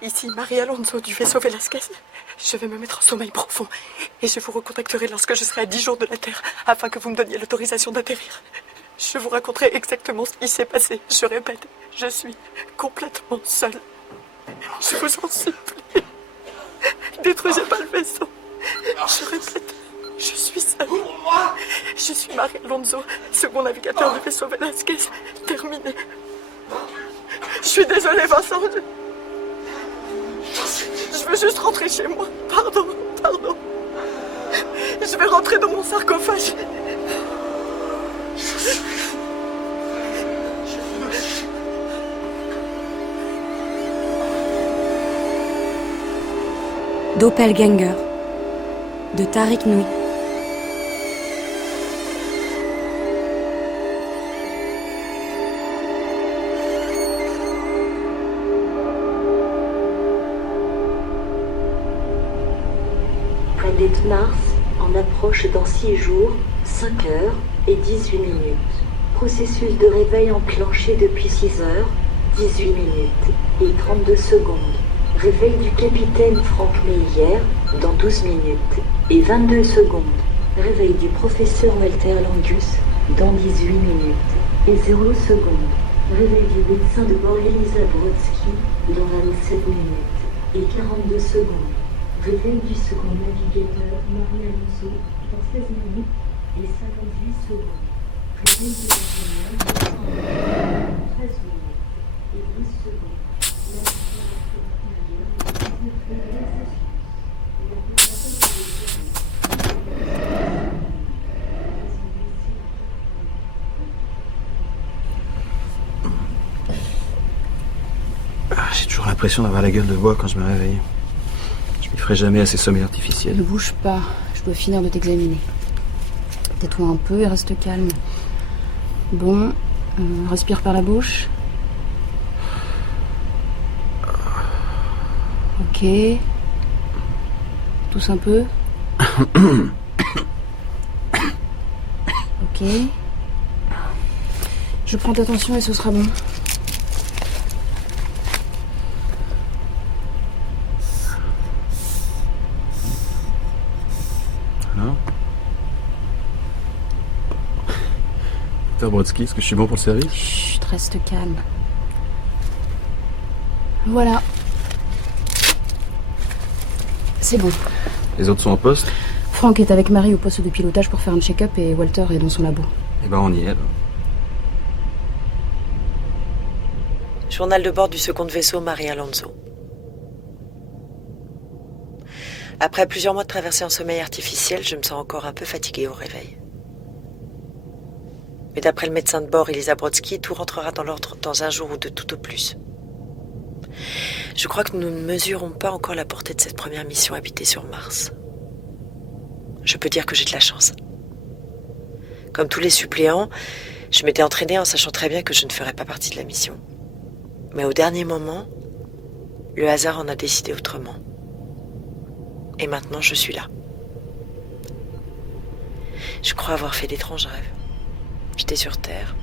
Ici Marie Alonso du vaisseau Velasquez. Je vais me mettre en sommeil profond et je vous recontacterai lorsque je serai à 10 jours de la Terre afin que vous me donniez l'autorisation d'atterrir. Je vous raconterai exactement ce qui s'est passé. Je répète, je suis complètement seule. Je vous en supplie. Détruisez pas le vaisseau. Je répète, je suis seule. Je suis Marie Alonso, second navigateur du vaisseau Velasquez. Terminé. Je suis désolée, Vincent. Je veux juste rentrer chez moi. Pardon. Je vais rentrer dans mon sarcophage. Doppelganger de Tariq Noui. Planète Mars en approche dans 6 jours, 5 heures et 18 minutes. Processus de réveil enclenché depuis 6 heures, 18 minutes et 32 secondes. Réveil du capitaine Franck Meyer dans 12 minutes et 22 secondes. Réveil du professeur Walter Langus dans 18 minutes et 0 secondes. Réveil du médecin de bord Elisa Brodsky dans 27 minutes et 42 secondes. Réveil du second navigateur Marie Alonso dans 16 minutes et 58 secondes. Réveil de l'ingénieur dans 13 minutes et 10 secondes. J'ai toujours l'impression d'avoir la gueule de bois quand je me réveille. Je m'y ferai jamais à ces sommeils artificiels. Ne bouge pas, je dois finir de t'examiner. Tais-toi un peu et reste calme. Bon, respire par la bouche. Ok. Tousse un peu. Ok. Je prends ta tension et ce sera bon. Alors Dr Brodsky, est-ce que je suis bon pour le service? Chut, reste calme. Voilà. C'est bon. Les autres sont en poste? Franck est avec Marie au poste de pilotage pour faire un check-up et Walter est dans son labo. Eh ben on y est alors. Journal de bord du second vaisseau Marie Alonso. Après plusieurs mois de traversée en sommeil artificiel, je me sens encore un peu fatiguée au réveil. Mais d'après le médecin de bord Elisa Brodsky, tout rentrera dans l'ordre dans un jour ou deux tout au plus. Je crois que nous ne mesurons pas encore la portée de cette première mission habitée sur Mars. Je peux dire que j'ai de la chance. Comme tous les suppléants, je m'étais entraînée en sachant très bien que je ne ferais pas partie de la mission. Mais au dernier moment, le hasard en a décidé autrement. Et maintenant, je suis là. Je crois avoir fait d'étranges rêves. J'étais sur Terre,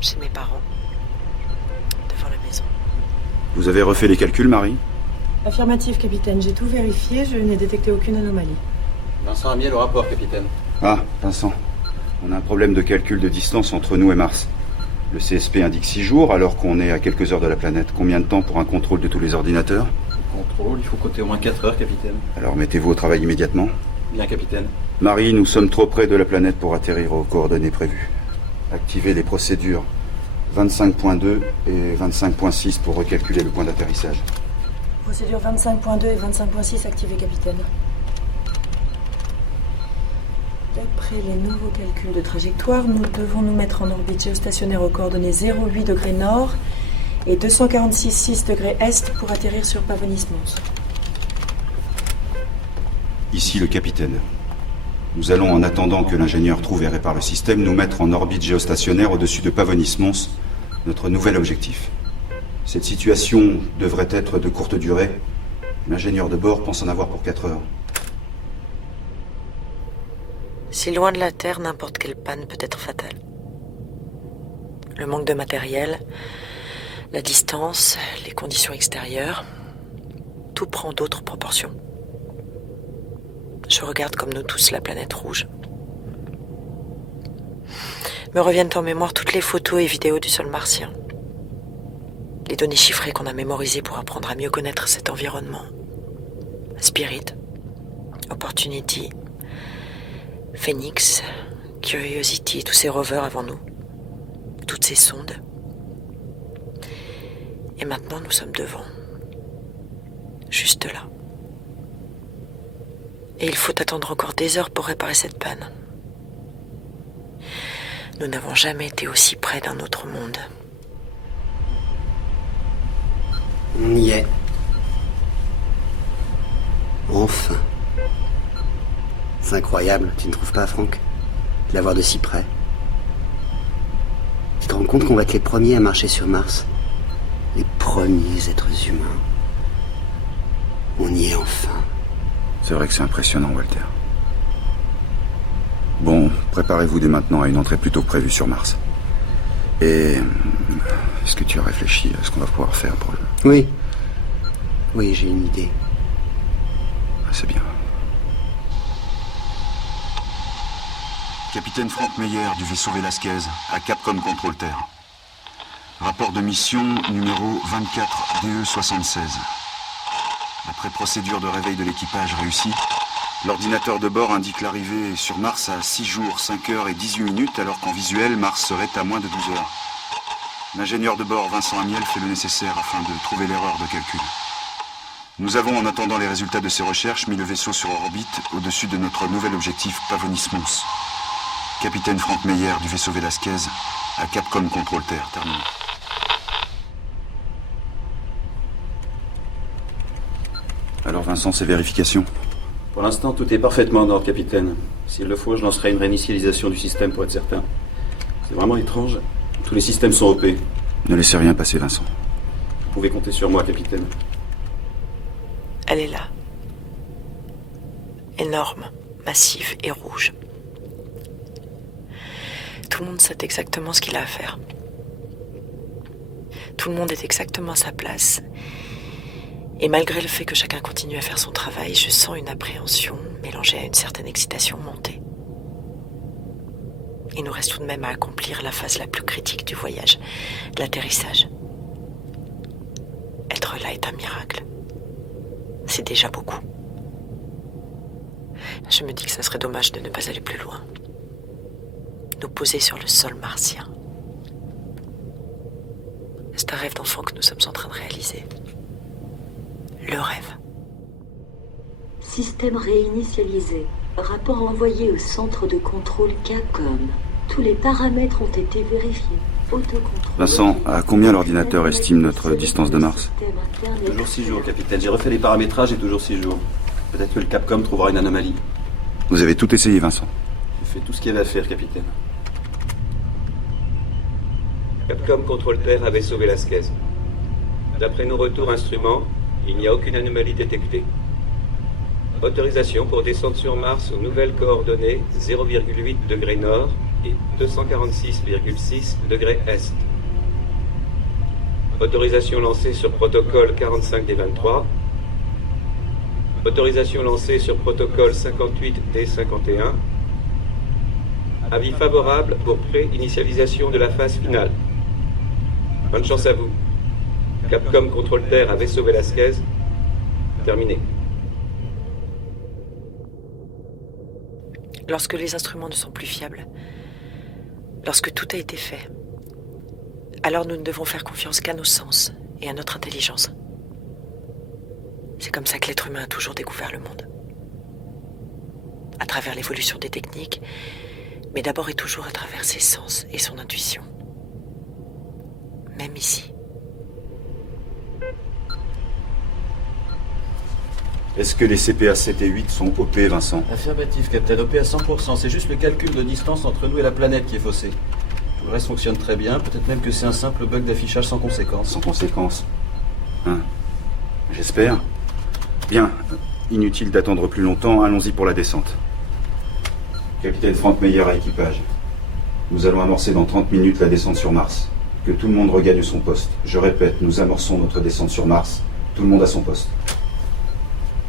chez mes parents, devant la maison. Vous avez refait les calculs, Marie? Affirmatif, capitaine. J'ai tout vérifié, je n'ai détecté aucune anomalie. Vincent a mis le rapport, capitaine. Ah, Vincent. On a un problème de calcul de distance entre nous et Mars. Le CSP indique 6 jours alors qu'on est à quelques heures de la planète. Combien de temps pour un contrôle de tous les ordinateurs? Contrôle, il faut compter au moins 4 heures, capitaine. Alors mettez-vous au travail immédiatement. Bien, capitaine. Marie, nous sommes trop près de la planète pour atterrir aux coordonnées prévues. Activez les procédures 25.2 et 25.6 pour recalculer le point d'atterrissage. Procédure 25.2 et 25.6 activée, capitaine. D'après les nouveaux calculs de trajectoire, nous devons nous mettre en orbite géostationnaire aux coordonnées 0,8 degrés nord et 246,6 degrés est pour atterrir sur Pavonis-Mons. Ici le capitaine. Nous allons, en attendant que l'ingénieur trouve et répare le système, nous mettre en orbite géostationnaire au-dessus de Pavonis-Mons, notre nouvel objectif. Cette situation devrait être de courte durée. L'ingénieur de bord pense en avoir pour 4 heures. Si loin de la Terre, n'importe quelle panne peut être fatale. Le manque de matériel, La distance, les conditions extérieures, tout prend d'autres proportions. Je regarde comme nous tous la planète rouge. Me reviennent en mémoire toutes les photos et vidéos du sol martien. Les données chiffrées qu'on a mémorisées pour apprendre à mieux connaître cet environnement. Spirit, Opportunity, Phoenix, Curiosity, tous ces rovers avant nous. Toutes ces sondes. Et maintenant, nous sommes devant. Juste là. Et il faut attendre encore des heures pour réparer cette panne. Nous n'avons jamais été aussi près d'un autre monde. On y est. Enfin. C'est incroyable, tu ne trouves pas, Franck? De la voir de si près. Tu te rends compte qu'on va être les premiers à marcher sur Mars? Les premiers êtres humains. On y est enfin. C'est vrai que c'est impressionnant, Walter. Bon, préparez-vous dès maintenant à une entrée plus tôt que prévue sur Mars. Et est-ce que tu as réfléchi à ce qu'on va pouvoir faire pour le... Oui. Oui, j'ai une idée. Ah, c'est bien. Capitaine Franck Meyer du vaisseau Velasquez à Capcom Control Terre. Rapport de mission numéro 24 DE76. Après procédure de réveil de l'équipage réussie, l'ordinateur de bord indique l'arrivée sur Mars à 6 jours, 5 heures et 18 minutes, alors qu'en visuel, Mars serait à moins de 12 heures. L'ingénieur de bord, Vincent Amiel, fait le nécessaire afin de trouver l'erreur de calcul. Nous avons, en attendant les résultats de ces recherches, mis le vaisseau sur orbite au-dessus de notre nouvel objectif Pavonis-Mons. Capitaine Franck Meyer du vaisseau Velasquez à Capcom Control Terre, terminé. Alors Vincent, ces vérifications? Pour l'instant, tout est parfaitement en ordre, capitaine. S'il le faut, je lancerai une réinitialisation du système pour être certain. C'est vraiment étrange. Tous les systèmes sont OP. Ne laissez rien passer, Vincent. Vous pouvez compter sur moi, capitaine. Elle est là. Énorme, massive et rouge. Tout le monde sait exactement ce qu'il a à faire. Tout le monde est exactement à sa place. Et malgré le fait que chacun continue à faire son travail, je sens une appréhension mélangée à une certaine excitation monter. Il nous reste tout de même à accomplir la phase la plus critique du voyage, l'atterrissage. Être là est un miracle. C'est déjà beaucoup. Je me dis que ça serait dommage de ne pas aller plus loin. Nous poser sur le sol martien. C'est un rêve d'enfant que nous sommes en train de réaliser. Le rêve. Système réinitialisé. Rapport envoyé au centre de contrôle Capcom. Tous les paramètres ont été vérifiés. Autocontrôle. Vincent, à combien l'ordinateur estime notre distance de Mars? Toujours 6 jours, capitaine. J'ai refait les paramétrages et toujours 6 jours. Peut-être que le Capcom trouvera une anomalie. Vous avez tout essayé, Vincent? J'ai fait tout ce qu'il y avait à faire, capitaine. Capcom Control Terre à vaisseau Velasquez. D'après nos retours instruments, il n'y a aucune anomalie détectée. Autorisation pour descendre sur Mars aux nouvelles coordonnées 0,8 degrés nord et 246,6 degrés est. Autorisation lancée sur protocole 45D23. Autorisation lancée sur protocole 58D51. Avis favorable pour pré-initialisation de la phase finale. Bonne chance à vous. Capcom Control Terre à vaisseau Velasquez. Terminé. Lorsque les instruments ne sont plus fiables, lorsque tout a été fait, alors nous ne devons faire confiance qu'à nos sens et à notre intelligence. C'est comme ça que l'être humain a toujours découvert le monde. À travers l'évolution des techniques, mais d'abord et toujours à travers ses sens et son intuition. Même ici. Est-ce que les CPA 7 et 8 sont OP, Vincent? Affirmatif, capitaine. OP à 100%. C'est juste le calcul de distance entre nous et la planète qui est faussé. Tout le reste fonctionne très bien. Peut-être même que c'est un simple bug d'affichage sans conséquence. Sans conséquence. Hein? J'espère. Bien. Inutile d'attendre plus longtemps. Allons-y pour la descente. Capitaine Franck Meyer à équipage. Nous allons amorcer dans 30 minutes la descente sur Mars. Que tout le monde regagne son poste. Je répète, nous amorçons notre descente sur Mars. Tout le monde à son poste.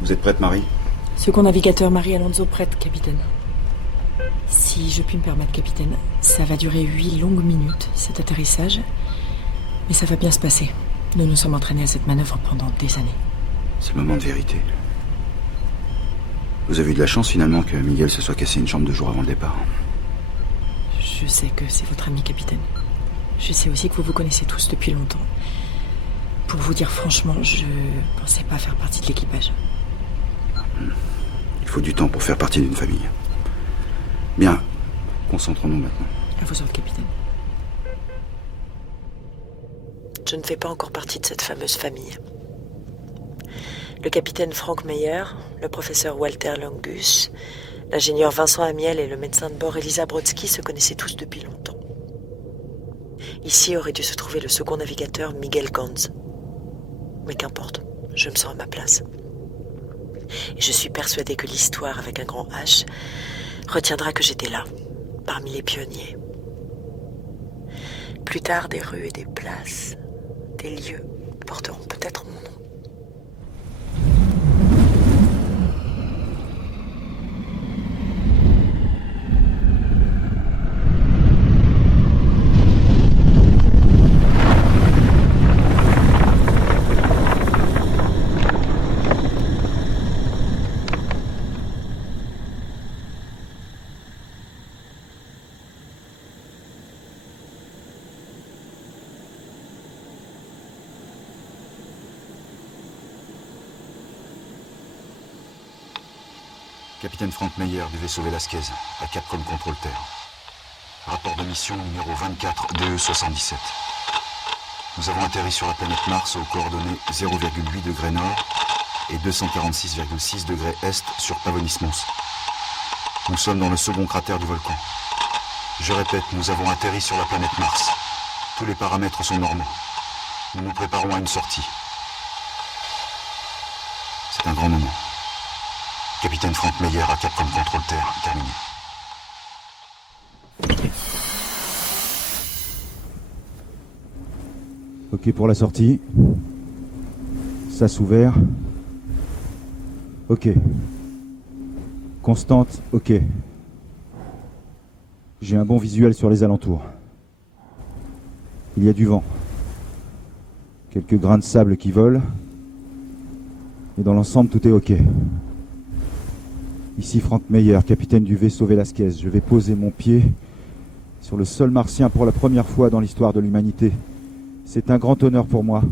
Vous êtes prête, Marie? Second navigateur Marie Alonso prête, capitaine. Si je puis me permettre, capitaine, ça va durer 8 longues minutes, cet atterrissage. Mais ça va bien se passer. Nous nous sommes entraînés à cette manœuvre pendant des années. C'est le moment de vérité. Vous avez eu de la chance, finalement, que Miguel se soit cassé une jambe 2 jours avant le départ. Je sais que c'est votre ami, capitaine. Je sais aussi que vous vous connaissez tous depuis longtemps. Pour vous dire franchement, je pensais pas faire partie de l'équipage. Il faut du temps pour faire partie d'une famille. Bien, concentrons-nous maintenant. À vos ordres, capitaine. Je ne fais pas encore partie de cette fameuse famille. Le capitaine Frank Meyer, le professeur Walter Longus, l'ingénieur Vincent Amiel et le médecin de bord Elisa Brodsky se connaissaient tous depuis longtemps. Ici aurait dû se trouver le second navigateur Miguel Ganz. Mais qu'importe, je me sens à ma place. Et je suis persuadée que l'histoire avec un grand H retiendra que j'étais là, parmi les pionniers. Plus tard, des rues et des places, des lieux porteront peut-être mon nom. Capitaine Frank Meyer du vaisseau Velasquez, à Capcom Control Terre. Rapport de mission numéro 24 DE77. Nous avons atterri sur la planète Mars aux coordonnées 0,8 degrés nord et 246,6 degrés est sur Pavonis Mons. Nous sommes dans le second cratère du volcan. Je répète, nous avons atterri sur la planète Mars. Tous les paramètres sont normaux. Nous nous préparons à une sortie. C'est un grand moment. Capitaine Frank Meyer à Capcom Control Terre, terminé. Ok pour la sortie. Sas ouvert. Ok. Constante, ok. J'ai un bon visuel sur les alentours. Il y a du vent. Quelques grains de sable qui volent. Et dans l'ensemble, tout est ok. Ici Frank Meyer, capitaine du vaisseau Velasquez. Je vais poser mon pied sur le sol martien pour la première fois dans l'histoire de l'humanité. C'est un grand honneur pour moi.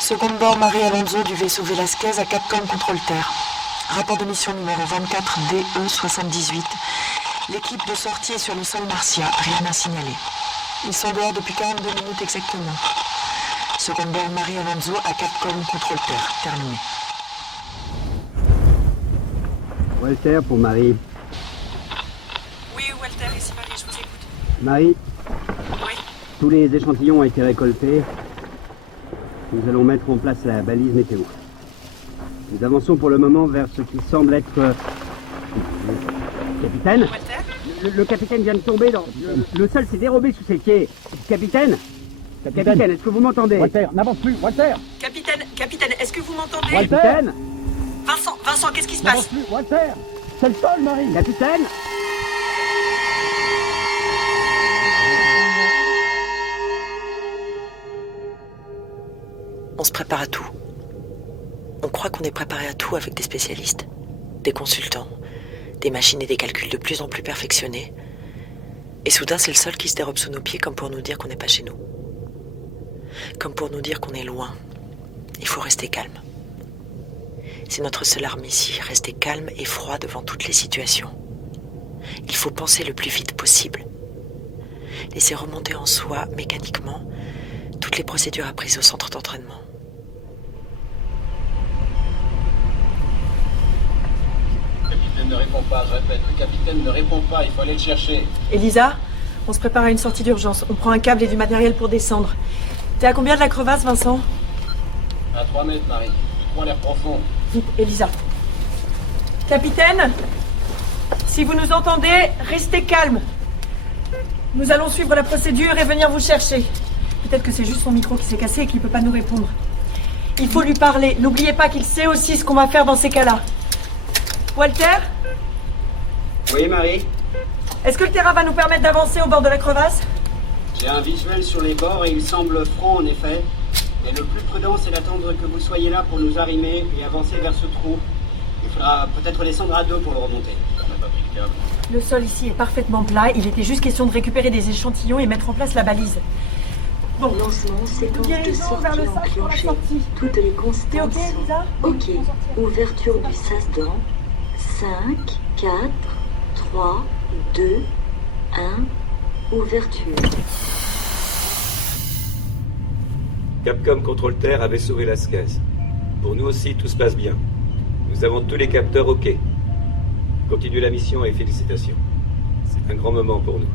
Second bord Marie Alonso du vaisseau Velasquez à Capcom Control Terre. Rapport de mission numéro 24 DE78. L'équipe de sortie est sur le sol martien, rien à signaler. Ils sont dehors depuis 42 minutes exactement. Second bord Marie Alonso à Capcom Control Terre, terminé. Walter pour Marie. Oui, Walter, ici Marie, je vous écoute. Marie, Oui. tous les échantillons ont été récoltés. Nous allons mettre en place la balise météo. Nous avançons pour le moment vers ce qui semble être... Capitaine, Walter? le capitaine vient de tomber dans... Le sol s'est dérobé sous ses pieds. Capitaine, est-ce que vous m'entendez? Walter, n'avance plus, Walter! Capitaine, est-ce que vous m'entendez? Walter. Capitaine, Vincent, qu'est-ce qui se N'avance passe? plus, Walter! C'est le sol, Marie! capitaine. On se prépare à tout. On croit qu'on est préparé à tout avec des spécialistes, des consultants, des machines et des calculs de plus en plus perfectionnés. Et soudain, c'est le sol qui se dérobe sous nos pieds comme pour nous dire qu'on n'est pas chez nous. Comme pour nous dire qu'on est loin. Il faut rester calme. C'est notre seule arme ici, rester calme et froid devant toutes les situations. Il faut penser le plus vite possible. Laisser remonter en soi, mécaniquement, toutes les procédures apprises au centre d'entraînement. Le capitaine ne répond pas, je répète, le capitaine ne répond pas, il faut aller le chercher. Elisa, on se prépare à une sortie d'urgence. On prend un câble et du matériel pour descendre. T'es à combien de la crevasse, Vincent? À 3 mètres, Marie. Je prends l'air profond. Vite, Elisa. Capitaine, si vous nous entendez, restez calme. Nous allons suivre la procédure et venir vous chercher. Peut-être que c'est juste son micro qui s'est cassé et qu'il ne peut pas nous répondre. Il faut lui parler. N'oubliez pas qu'il sait aussi ce qu'on va faire dans ces cas-là. Walter ? Oui, Marie? Est-ce que le terrain va nous permettre d'avancer au bord de la crevasse? J'ai un visuel sur les bords et il semble franc en effet. Mais le plus prudent, c'est d'attendre que vous soyez là pour nous arrimer et avancer vers ce trou. Il faudra peut-être descendre à deux pour le remonter. On n'a pas pris le câble. Le sol ici est parfaitement plat. Il était juste question de récupérer des échantillons et mettre en place la balise. Bon. Lancement séquence de Dirigeons vers le sortie sas pour la enclenchée. sortie. Toutes les T'es constantes ok, sont Lisa? OK. Ouverture du sas dans 5, 4, 3, 2, 1. Ouverture. Capcom Contrôle Terre avait sauvé Lasquez. Pour nous aussi, tout se passe bien. Nous avons tous les capteurs OK. Continuez la mission et félicitations. C'est un grand moment pour nous.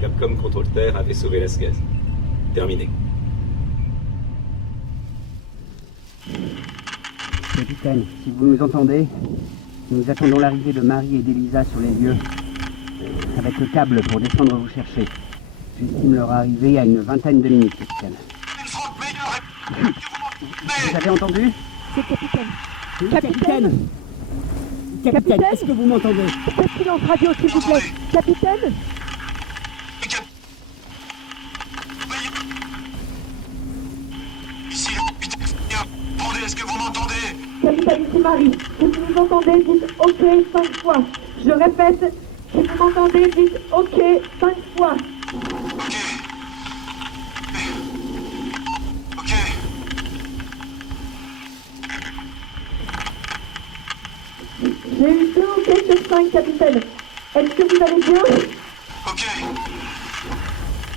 Capcom Contrôle Terre avait sauvé Lasquez. Terminé. Capitaine, si vous nous entendez, nous attendons l'arrivée de Marie et d'Elisa sur les lieux. Avec le câble pour descendre vous chercher. J'estime leur arrivée à une vingtaine de minutes, capitaine. Vous avez entendu? C'est capitaine. Capitaine. Capitaine, est-ce que vous m'entendez? Silence radio, s'il vous plaît. Capitaine? Ici, attendez, est-ce que vous m'entendez? Capitaine, ici Marie. Si vous nous entendez, dites OK 5 fois. Je répète, si vous m'entendez, dites OK 5 fois. OK. OK. J'ai eu 2 OK sur 5, capitaine. Est-ce que vous allez bien? OK.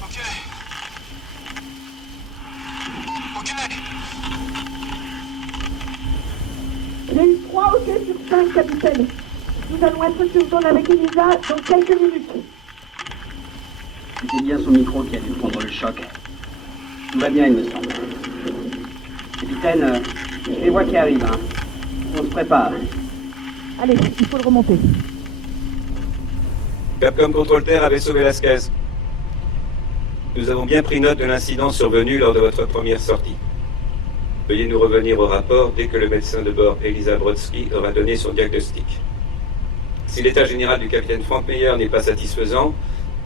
OK. OK. J'ai eu 3 OK sur 5, capitaine. Nous allons être sur zone avec Elisa dans quelques minutes. C'est bien son micro qui a dû prendre le choc. Tout va bien, il me semble. Capitaine, je les vois qui arrivent, hein. On se prépare. Allez, il faut le remonter. Capcom Contrôle Terre avait sauvé Lasquez. Nous avons bien pris note de l'incident survenu lors de votre première sortie. Veuillez nous revenir au rapport dès que le médecin de bord, Elisa Brodsky, aura donné son diagnostic. Si l'état général du capitaine Frank Meyer n'est pas satisfaisant,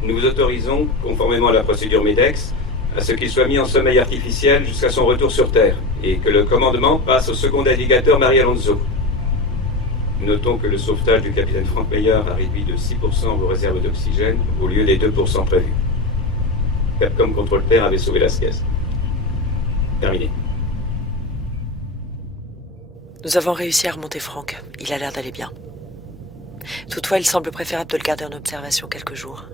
nous vous autorisons, conformément à la procédure MEDEX, à ce qu'il soit mis en sommeil artificiel jusqu'à son retour sur Terre, et que le commandement passe au second navigateur Marie Alonso. Notons que le sauvetage du capitaine Frank Meyer a réduit de 6% vos réserves d'oxygène au lieu des 2% prévus. Capcom Contrôle Terre avait sauvé Lasquez. Terminé. Nous avons réussi à remonter Frank. Il a l'air d'aller bien. Toutefois, il semble préférable de le garder en observation quelques jours.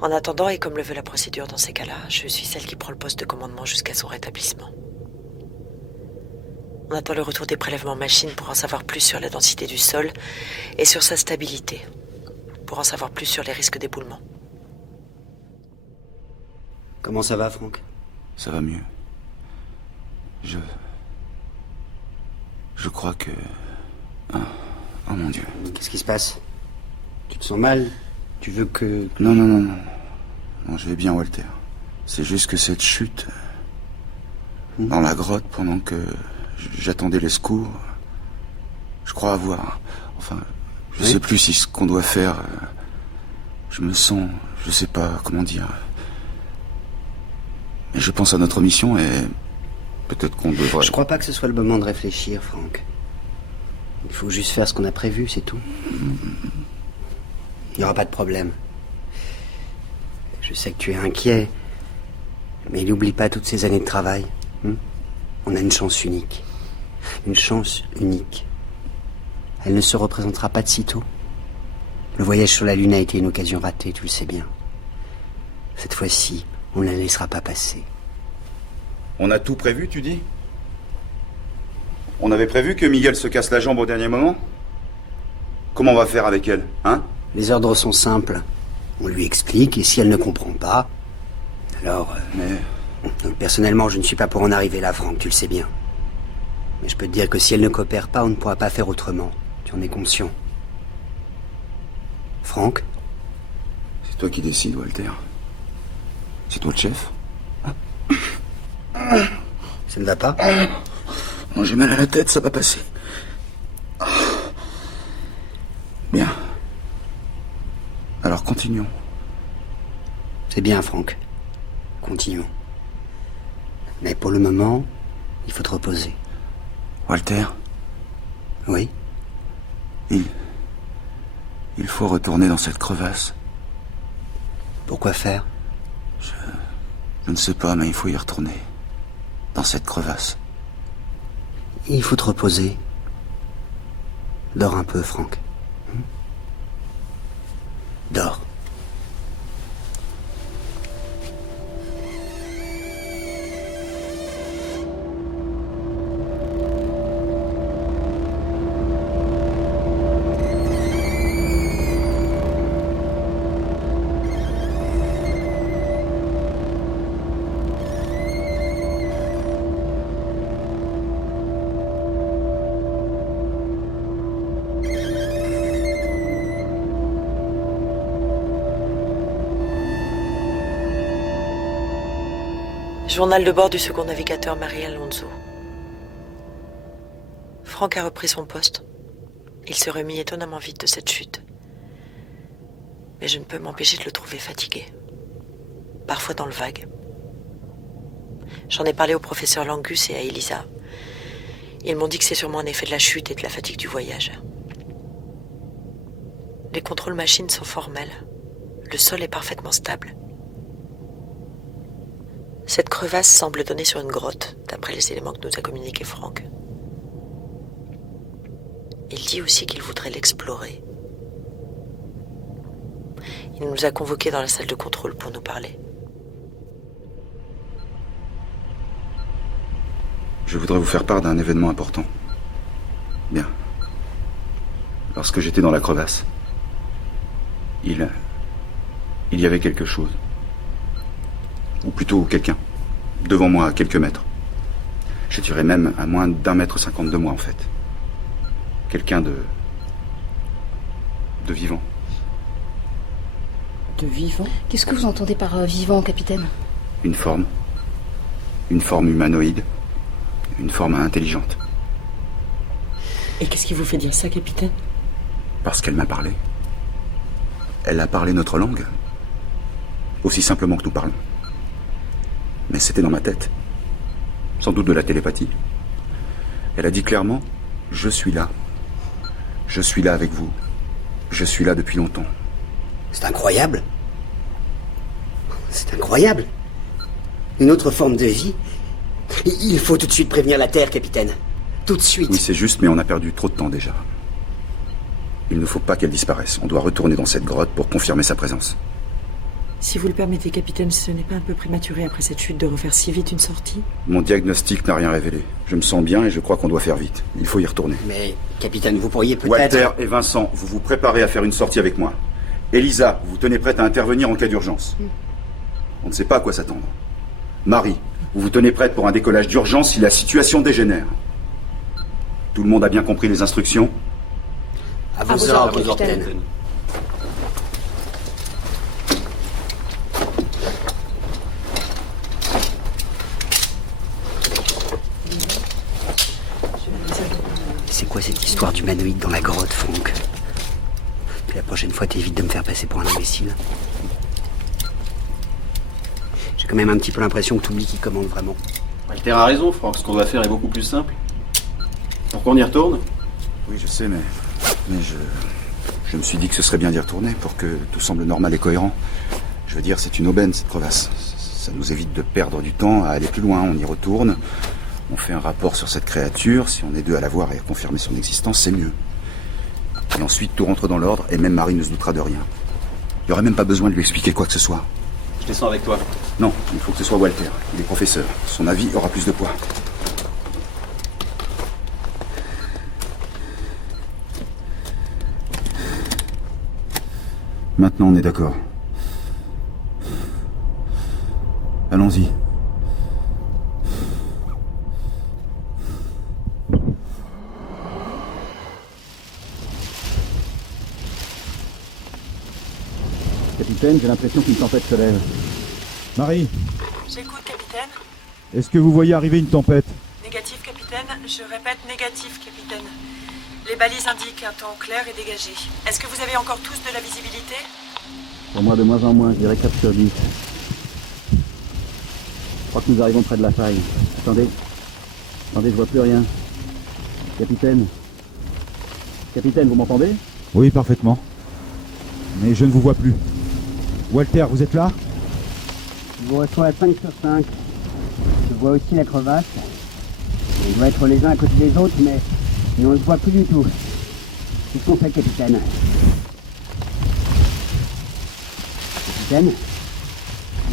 En attendant, et comme le veut la procédure dans ces cas-là, je suis celle qui prend le poste de commandement jusqu'à son rétablissement. On attend le retour des prélèvements machines pour en savoir plus sur la densité du sol et sur sa stabilité, pour en savoir plus sur les risques d'éboulement. Comment ça va, Franck? Ça va mieux. Je crois que... Oh mon Dieu. Qu'est-ce qui se passe? Tu te sens mal? Tu veux que... Non, je vais bien, Walter. C'est juste que cette chute... Dans la grotte, pendant que j'attendais les secours... Je crois avoir... Enfin, je sais plus si ce qu'on doit faire... Je me sens... Je sais pas comment dire... Mais je pense à notre mission et... Peut-être qu'on devrait... Je crois pas que ce soit le moment de réfléchir, Franck. Il faut juste faire ce qu'on a prévu, c'est tout. Il n'y aura pas de problème. Je sais que tu es inquiet, mais n'oublie pas toutes ces années de travail. On a une chance unique. Une chance unique. Elle ne se représentera pas de sitôt. Le voyage sur la Lune a été une occasion ratée, tu le sais bien. Cette fois-ci, on ne la laissera pas passer. On a tout prévu, tu dis? On avait prévu que Miguel se casse la jambe au dernier moment? Comment on va faire avec elle, hein? Les ordres sont simples. On lui explique, et si elle ne comprend pas... Alors... personnellement, je ne suis pas pour en arriver là, Franck, tu le sais bien. Mais je peux te dire que si elle ne coopère pas, on ne pourra pas faire autrement. Tu en es conscient. Franck? C'est toi qui décides, Walter. C'est toi le chef. Ça ne va pas? Non, j'ai mal à la tête, ça va passer. Bien. Alors continuons. C'est bien, Franck. Continuons. Mais pour le moment, il faut te reposer. Walter? Oui? Il faut retourner dans cette crevasse. Pourquoi faire? Je ne sais pas, mais il faut y retourner. Dans cette crevasse. Il faut te reposer. Dors un peu, Franck. Dors. Journal de bord du second navigateur Marie Alonso. Franck a repris son poste. Il se remis étonnamment vite de cette chute. Mais je ne peux m'empêcher de le trouver fatigué. Parfois dans le vague. J'en ai parlé au professeur Langus et à Elisa. Ils m'ont dit que c'est sûrement un effet de la chute et de la fatigue du voyage. Les contrôles machines sont formels. Le sol est parfaitement stable. Cette crevasse semble donner sur une grotte, d'après les éléments que nous a communiqués Franck. Il dit aussi qu'il voudrait l'explorer. Il nous a convoqués dans la salle de contrôle pour nous parler. Je voudrais vous faire part d'un événement important. Bien. Lorsque j'étais dans la crevasse, il y avait quelque chose. Ou plutôt quelqu'un, devant moi à quelques mètres. Je dirais même à moins d'1,50 m de moi, en fait. Quelqu'un de vivant. De vivant? Qu'est-ce que vous entendez par vivant, capitaine? Une forme humanoïde, une forme intelligente. Et qu'est-ce qui vous fait dire ça, capitaine? Parce qu'elle m'a parlé. Elle a parlé notre langue, aussi simplement que nous parlons. Mais c'était dans ma tête. Sans doute de la télépathie. Elle a dit clairement, je suis là. Je suis là avec vous. Je suis là depuis longtemps. C'est incroyable. C'est incroyable. Une autre forme de vie. Il faut tout de suite prévenir la Terre, capitaine. Tout de suite. Oui, c'est juste, mais on a perdu trop de temps déjà. Il ne faut pas qu'elle disparaisse. On doit retourner dans cette grotte pour confirmer sa présence. Si vous le permettez, capitaine, ce n'est pas un peu prématuré après cette chute de refaire si vite une sortie? Mon diagnostic n'a rien révélé. Je me sens bien et je crois qu'on doit faire vite. Il faut y retourner. Mais, capitaine, vous pourriez peut-être... Walter et Vincent, vous vous préparez à faire une sortie avec moi. Elisa, vous tenez prête à intervenir en cas d'urgence. On ne sait pas à quoi s'attendre. Marie, vous vous tenez prête pour un décollage d'urgence si la situation dégénère. Tout le monde a bien compris les instructions? À vos ordres, capitaine. C'est quoi cette histoire d'humanoïde dans la grotte, Franck? Puis la prochaine fois, t'évites de me faire passer pour un imbécile. J'ai quand même un petit peu l'impression que t'oublies qui commande vraiment. Walter a raison, Franck. Ce qu'on doit faire est beaucoup plus simple. Pourquoi on y retourne? Oui, je sais, mais je me suis dit que ce serait bien d'y retourner pour que tout semble normal et cohérent. Je veux dire, c'est une aubaine, cette crevasse. Ça nous évite de perdre du temps à aller plus loin. On y retourne, on fait un rapport sur cette créature. Si on est deux à la voir et à confirmer son existence, c'est mieux. Et ensuite, tout rentre dans l'ordre et même Marie ne se doutera de rien. Il n'y aurait même pas besoin de lui expliquer quoi que ce soit. Je descends avec toi. Non, il faut que ce soit Walter. Il est professeur. Son avis aura plus de poids. Maintenant, on est d'accord. Allons-y. Capitaine, j'ai l'impression qu'une tempête se lève. Marie, J'écoute, capitaine. est-ce que vous voyez arriver une tempête? Négatif, capitaine. Je répète, négatif, capitaine. Les balises indiquent un temps clair et dégagé. Est-ce que vous avez encore tous de la visibilité? Pour moi, de moins en moins, je dirais 4 sur 10. Je crois que nous arrivons près de la faille. Attendez, je vois plus rien. Capitaine, vous m'entendez? Oui, parfaitement. Mais je ne vous vois plus. Walter, vous êtes là? Je vous reçois à 5 sur 5. Je vois aussi la crevasse. On doit être les uns à côté des autres, mais on ne se voit plus du tout. Qu'est-ce qu'on fait, capitaine? Capitaine?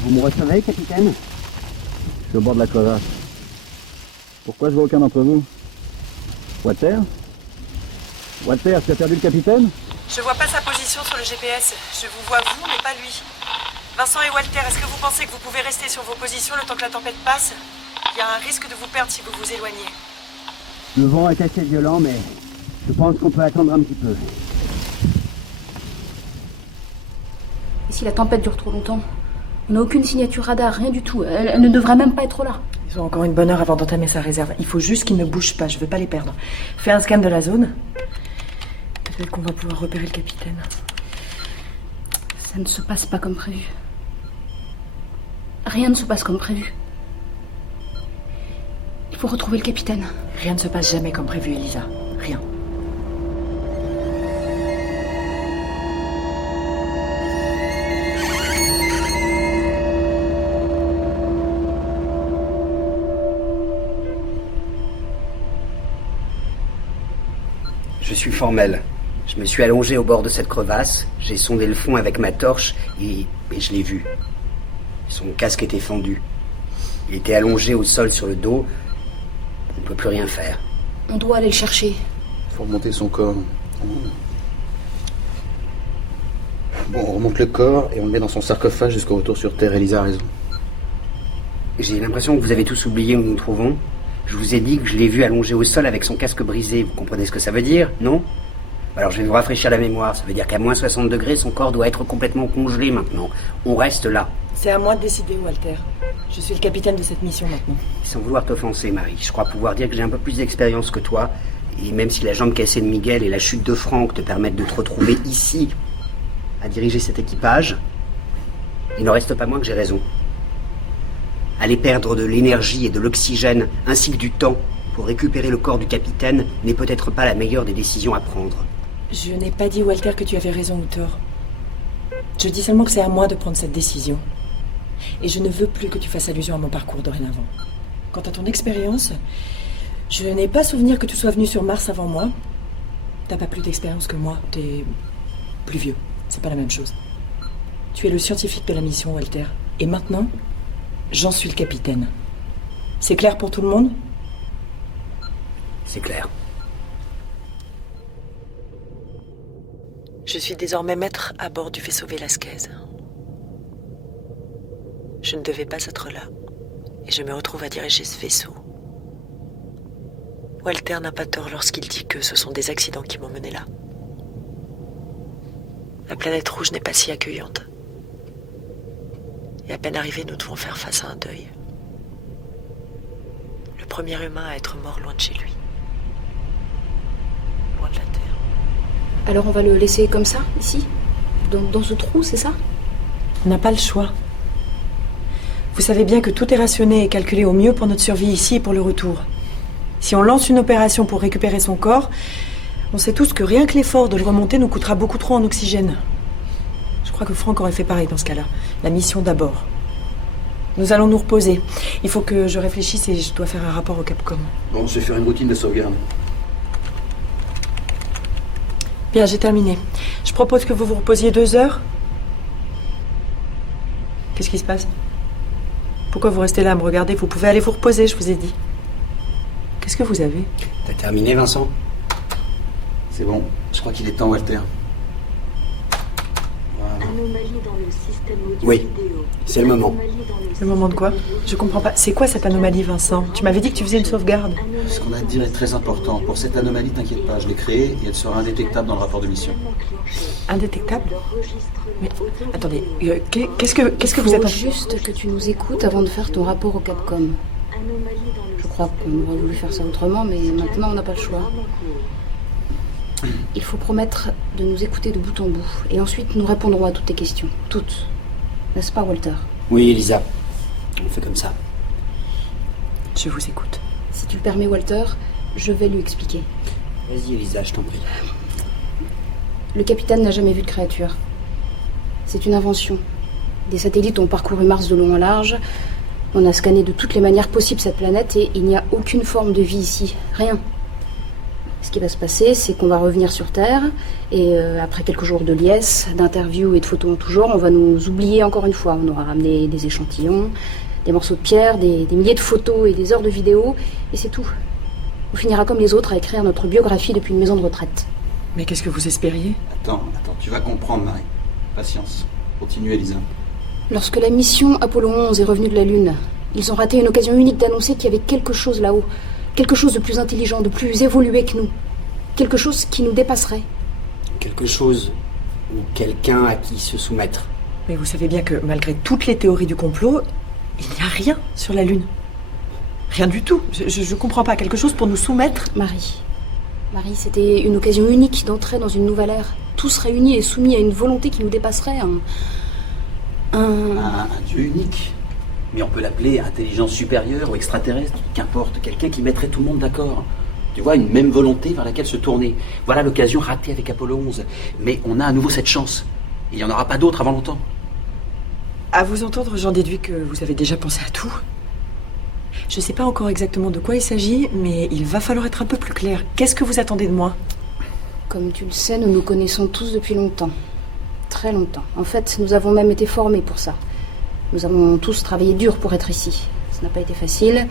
Vous me recevez, capitaine? Je suis au bord de la crevasse. Pourquoi je vois aucun d'entre vous? Walter, tu as perdu le capitaine? Je vois pas sa position sur le GPS. Je vous vois vous, mais pas lui. Vincent et Walter, est-ce que vous pensez que vous pouvez rester sur vos positions le temps que la tempête passe? Il y a un risque de vous perdre si vous vous éloignez. Le vent est assez violent, mais je pense qu'on peut attendre un petit peu. Et si la tempête dure trop longtemps? On n'a aucune signature radar, rien du tout. Elle ne devrait même pas être là. Ils ont encore une bonne heure avant d'entamer sa réserve. Il faut juste qu'ils ne bougent pas, je veux pas les perdre. Fais un scan de la zone. Peut-être qu'on va pouvoir repérer le capitaine. Ça ne se passe pas comme prévu. Rien ne se passe comme prévu. Il faut retrouver le capitaine. Rien ne se passe jamais comme prévu, Elisa. Rien. Je suis formel. Je me suis allongé au bord de cette crevasse, j'ai sondé le fond avec ma torche et je l'ai vu. Son casque était fendu. Il était allongé au sol sur le dos. On ne peut plus rien faire. On doit aller le chercher. Faut remonter son corps. Bon, on remonte le corps et on le met dans son sarcophage jusqu'au retour sur Terre. Elisa a raison. J'ai l'impression que vous avez tous oublié où nous nous trouvons. Je vous ai dit que je l'ai vu allongé au sol avec son casque brisé. Vous comprenez ce que ça veut dire, non? Alors je vais vous rafraîchir la mémoire. Ça veut dire qu'à moins 60 degrés, son corps doit être complètement congelé maintenant. On reste là. C'est à moi de décider, Walter. Je suis le capitaine de cette mission maintenant. Sans vouloir t'offenser, Marie, je crois pouvoir dire que j'ai un peu plus d'expérience que toi. Et même si la jambe cassée de Miguel et la chute de Franck te permettent de te retrouver ici, à diriger cet équipage, il n'en reste pas moins que j'ai raison. Aller perdre de l'énergie et de l'oxygène, ainsi que du temps, pour récupérer le corps du capitaine n'est peut-être pas la meilleure des décisions à prendre. Je n'ai pas dit, Walter, que tu avais raison ou tort. Je dis seulement que c'est à moi de prendre cette décision. Et je ne veux plus que tu fasses allusion à mon parcours dorénavant. Quant à ton expérience, je n'ai pas souvenir que tu sois venu sur Mars avant moi. T'as pas plus d'expérience que moi, t'es plus vieux. C'est pas la même chose. Tu es le scientifique de la mission, Walter. Et maintenant, j'en suis le capitaine. C'est clair pour tout le monde ? C'est clair. Je suis désormais maître à bord du vaisseau Velasquez. Je ne devais pas être là, et je me retrouve à diriger ce vaisseau. Walter n'a pas tort lorsqu'il dit que ce sont des accidents qui m'ont mené là. La planète rouge n'est pas si accueillante. Et à peine arrivés, nous devons faire face à un deuil. Le premier humain à être mort loin de chez lui. Loin de la Terre. Alors on va le laisser comme ça, ici? Dans ce trou, c'est ça? On n'a pas le choix. Vous savez bien que tout est rationné et calculé au mieux pour notre survie ici et pour le retour. Si on lance une opération pour récupérer son corps, on sait tous que rien que l'effort de le remonter nous coûtera beaucoup trop en oxygène. Je crois que Franck aurait fait pareil dans ce cas-là. La mission d'abord. Nous allons nous reposer. Il faut que je réfléchisse et je dois faire un rapport au Capcom. Bon, je vais faire une routine de sauvegarde. Bien, j'ai terminé. Je propose que vous vous reposiez 2 heures. Qu'est-ce qui se passe? Pourquoi vous restez là à me regarder? Vous pouvez aller vous reposer, je vous ai dit. Qu'est-ce que vous avez? T'as terminé, Vincent? C'est bon, je crois qu'il est temps, Walter. Anomalie dans le système audio Oui, vidéo. c'est le moment. Anomalie dans le Le moment de quoi? Je comprends pas. C'est quoi cette anomalie, Vincent? Tu m'avais dit que tu faisais une sauvegarde. Ce qu'on a à te dire est très important. Pour cette anomalie, t'inquiète pas, je l'ai créée et elle sera indétectable dans le rapport de mission. Indétectable? Mais attendez, qu'est-ce que vous êtes... Faut juste que tu nous écoutes avant de faire ton rapport au Capcom. Je crois qu'on aurait voulu faire ça autrement, mais maintenant on n'a pas le choix. Il faut promettre de nous écouter de bout en bout. Et ensuite nous répondrons à toutes tes questions. Toutes. N'est-ce pas, Walter? Oui, Elisa. On fait comme ça. Je vous écoute. Si tu le permets, Walter, je vais lui expliquer. Vas-y, Elisa, je t'en prie. Le capitaine n'a jamais vu de créature. C'est une invention. Des satellites ont parcouru Mars de long en large. On a scanné de toutes les manières possibles cette planète et il n'y a aucune forme de vie ici. Rien. Ce qui va se passer, c'est qu'on va revenir sur Terre et après quelques jours de liesse, d'interviews et de photos en tout genre, on va nous oublier encore une fois. On aura ramené des échantillons, des morceaux de pierre, des milliers de photos et des heures de vidéos et c'est tout. On finira comme les autres à écrire notre biographie depuis une maison de retraite. Mais qu'est-ce que vous espériez? Attends, tu vas comprendre, Marie. Patience. Continue, Elisa. Lorsque la mission Apollo 11 est revenue de la Lune, ils ont raté une occasion unique d'annoncer qu'il y avait quelque chose là-haut. Quelque chose de plus intelligent, de plus évolué que nous. Quelque chose qui nous dépasserait. Quelque chose ou quelqu'un à qui se soumettre. Mais vous savez bien que malgré toutes les théories du complot, il n'y a rien sur la Lune. Rien du tout. Je comprends pas. Quelque chose pour nous soumettre. Marie, c'était une occasion unique d'entrer dans une nouvelle ère. Tous réunis et soumis à une volonté qui nous dépasserait. Un dieu unique. Mais on peut l'appeler intelligence supérieure ou extraterrestre, qu'importe, quelqu'un qui mettrait tout le monde d'accord. Tu vois, une même volonté vers laquelle se tourner. Voilà l'occasion ratée avec Apollo 11. Mais on a à nouveau cette chance. Et il n'y en aura pas d'autre avant longtemps. À vous entendre, j'en déduis que vous avez déjà pensé à tout. Je sais pas encore exactement de quoi il s'agit, mais il va falloir être un peu plus clair. Qu'est-ce que vous attendez de moi? Comme tu le sais, nous nous connaissons tous depuis longtemps. Très longtemps. En fait, nous avons même été formés pour ça. Nous avons tous travaillé dur pour être ici. Ça n'a pas été facile,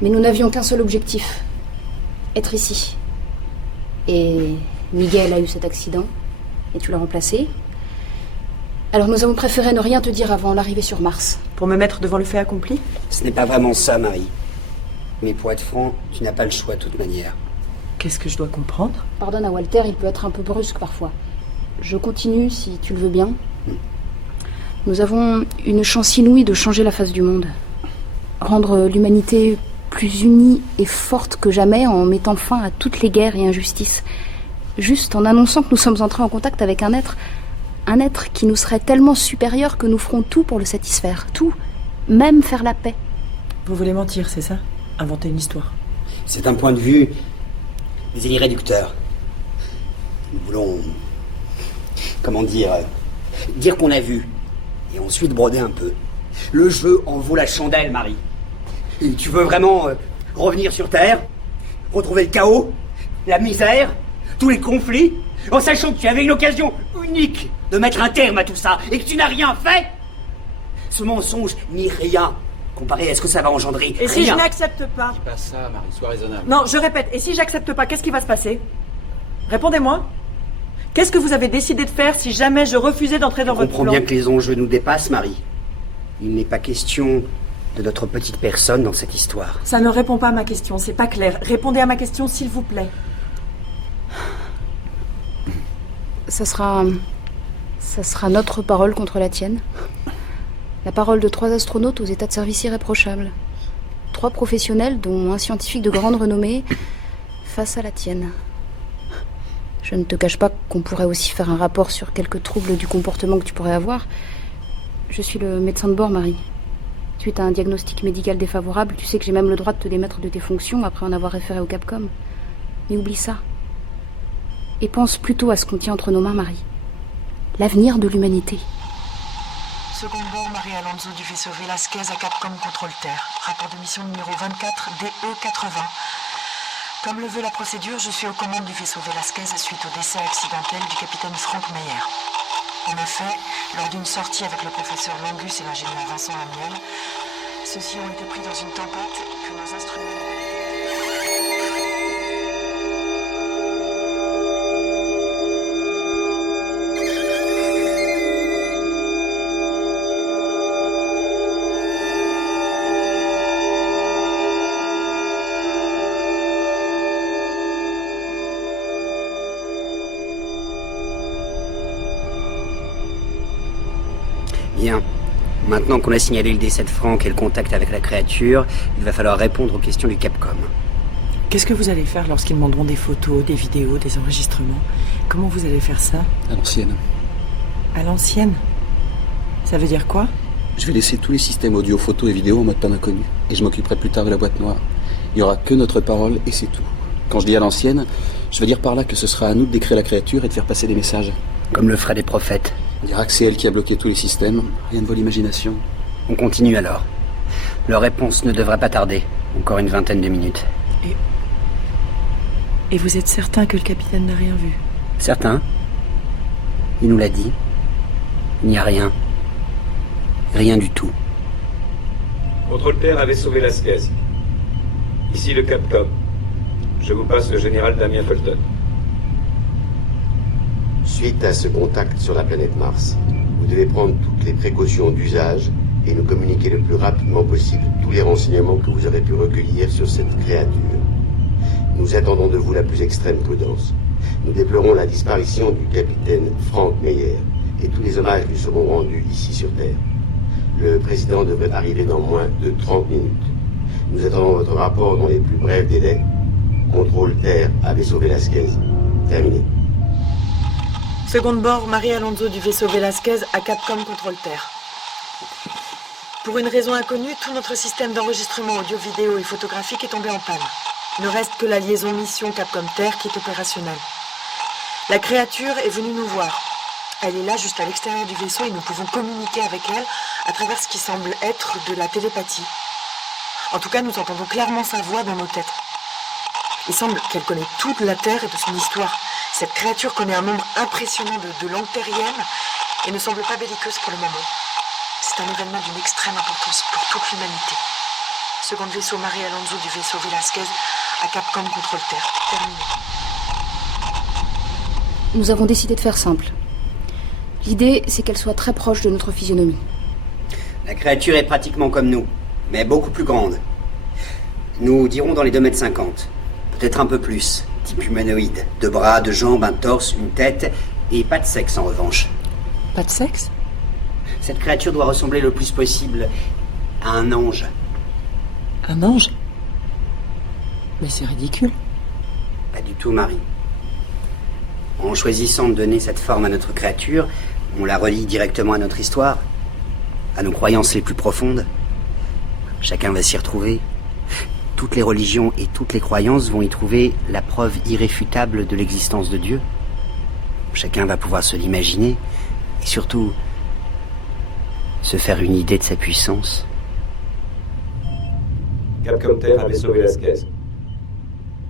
mais nous n'avions qu'un seul objectif. Être ici. Et Miguel a eu cet accident, et tu l'as remplacé. Alors nous avons préféré ne rien te dire avant l'arrivée sur Mars. Pour me mettre devant le fait accompli? Ce n'est pas vraiment ça, Marie. Mais pour être franc, tu n'as pas le choix de toute manière. Qu'est-ce que je dois comprendre? Pardonne à Walter, il peut être un peu brusque parfois. Je continue, si tu le veux bien. Nous avons une chance inouïe de changer la face du monde. Rendre l'humanité plus unie et forte que jamais en mettant fin à toutes les guerres et injustices. Juste en annonçant que nous sommes entrés en contact avec un être qui nous serait tellement supérieur que nous ferons tout pour le satisfaire. Tout. Même faire la paix. Vous voulez mentir, c'est ça? Inventer une histoire. C'est un point de vue des irréducteurs. Nous voulons... Comment dire qu'on a vu. Et ensuite broder un peu. Le jeu en vaut la chandelle, Marie. Et tu veux vraiment revenir sur Terre? Retrouver le chaos? La misère? Tous les conflits? En sachant que tu avais une occasion unique de mettre un terme à tout ça et que tu n'as rien fait? Ce mensonge ni rien comparé à ce que ça va engendrer. Et rien. si je n'accepte pas? Dis pas ça, Marie, sois raisonnable. Non, je répète, et si j'accepte pas, qu'est-ce qui va se passer? Répondez-moi. Qu'est-ce que vous avez décidé de faire si jamais je refusais d'entrer dans votre plan? Je comprends bien que les enjeux nous dépassent, Marie. Il n'est pas question de notre petite personne dans cette histoire. Ça ne répond pas à ma question, c'est pas clair. Répondez à ma question, s'il vous plaît. Ça sera notre parole contre la tienne. La parole de 3 astronautes aux états de service irréprochables. 3 professionnels, dont un scientifique de grande renommée, face à la tienne. Je ne te cache pas qu'on pourrait aussi faire un rapport sur quelques troubles du comportement que tu pourrais avoir. Je suis le médecin de bord, Marie. Suite à un diagnostic médical défavorable, tu sais que j'ai même le droit de te démettre de tes fonctions après en avoir référé au Capcom. Mais oublie ça. Et pense plutôt à ce qu'on tient entre nos mains, Marie. L'avenir de l'humanité. Second bord, Marie Alonso du vaisseau Velasquez à Capcom Contrôle Terre. Rapport de mission numéro 24 DE80. Comme le veut la procédure, je suis aux commandes du vaisseau Velasquez suite au décès accidentel du capitaine Frank Meyer. En effet, lors d'une sortie avec le professeur Longus et l'ingénieur Vincent Lamiel, ceux-ci ont été pris dans une tempête que nos instruments... Bien. Maintenant qu'on a signalé le décès de Franck et le contact avec la créature, il va falloir répondre aux questions du Capcom. Qu'est-ce que vous allez faire lorsqu'ils demanderont des photos, des vidéos, des enregistrements? Comment vous allez faire ça? À l'ancienne. À l'ancienne? Ça veut dire quoi? Je vais laisser tous les systèmes audio, photos et vidéos en mode panne inconnu. Et je m'occuperai plus tard de la boîte noire. Il n'y aura que notre parole et c'est tout. Quand je dis à l'ancienne, je veux dire par là que ce sera à nous de décrire la créature et de faire passer des messages. Comme le feraient des prophètes. On dira que c'est elle qui a bloqué tous les systèmes. Rien ne vaut l'imagination. On continue alors. Leur réponse ne devrait pas tarder. Encore une 20aine de minutes. Et vous êtes certain que le capitaine n'a rien vu? Certain. Il nous l'a dit. Il n'y a rien. Rien du tout. Contrôle Terre avait sauvé Lasquez. Ici le Capcom. Je vous passe le général Damien Fulton. Suite à ce contact sur la planète Mars, vous devez prendre toutes les précautions d'usage et nous communiquer le plus rapidement possible tous les renseignements que vous aurez pu recueillir sur cette créature. Nous attendons de vous la plus extrême prudence. Nous déplorons la disparition du capitaine Franck Meyer et tous les hommages lui seront rendus ici sur Terre. Le président devrait arriver dans moins de 30 minutes. Nous attendons votre rapport dans les plus brefs délais. Contrôle Terre avait sauvé Lasquez. Terminé. Seconde bord, Marie Alonso du vaisseau Velasquez à Capcom Contrôle Terre. Pour une raison inconnue, tout notre système d'enregistrement audio, vidéo et photographique est tombé en panne. Il ne reste que la liaison mission Capcom Terre qui est opérationnelle. La créature est venue nous voir. Elle est là, juste à l'extérieur du vaisseau, et nous pouvons communiquer avec elle à travers ce qui semble être de la télépathie. En tout cas, nous entendons clairement sa voix dans nos têtes. Il semble qu'elle connaît toute la Terre et de son histoire. Cette créature connaît un nombre impressionnant de langues terriennes et ne semble pas belliqueuse pour le moment. C'est un événement d'une extrême importance pour toute l'humanité. Seconde vaisseau Marie Alonso du vaisseau Velasquez à Capcom Contrôle Terre. Terminé. Nous avons décidé de faire simple. L'idée, c'est qu'elle soit très proche de notre physionomie. La créature est pratiquement comme nous, mais beaucoup plus grande. Nous dirons dans les 2,50 m. Peut-être un peu plus. Type humanoïde. 2 bras, 2 jambes, un torse, une tête, et pas de sexe en revanche. Pas de sexe? Cette créature doit ressembler le plus possible à un ange. Un ange? Mais c'est ridicule. Pas du tout, Marie. En choisissant de donner cette forme à notre créature, on la relie directement à notre histoire, à nos croyances les plus profondes. Chacun va s'y retrouver. Toutes les religions et toutes les croyances vont y trouver la preuve irréfutable de l'existence de Dieu. Chacun va pouvoir se l'imaginer et surtout se faire une idée de sa puissance. Capcom Terre avait sauvé Lasquez.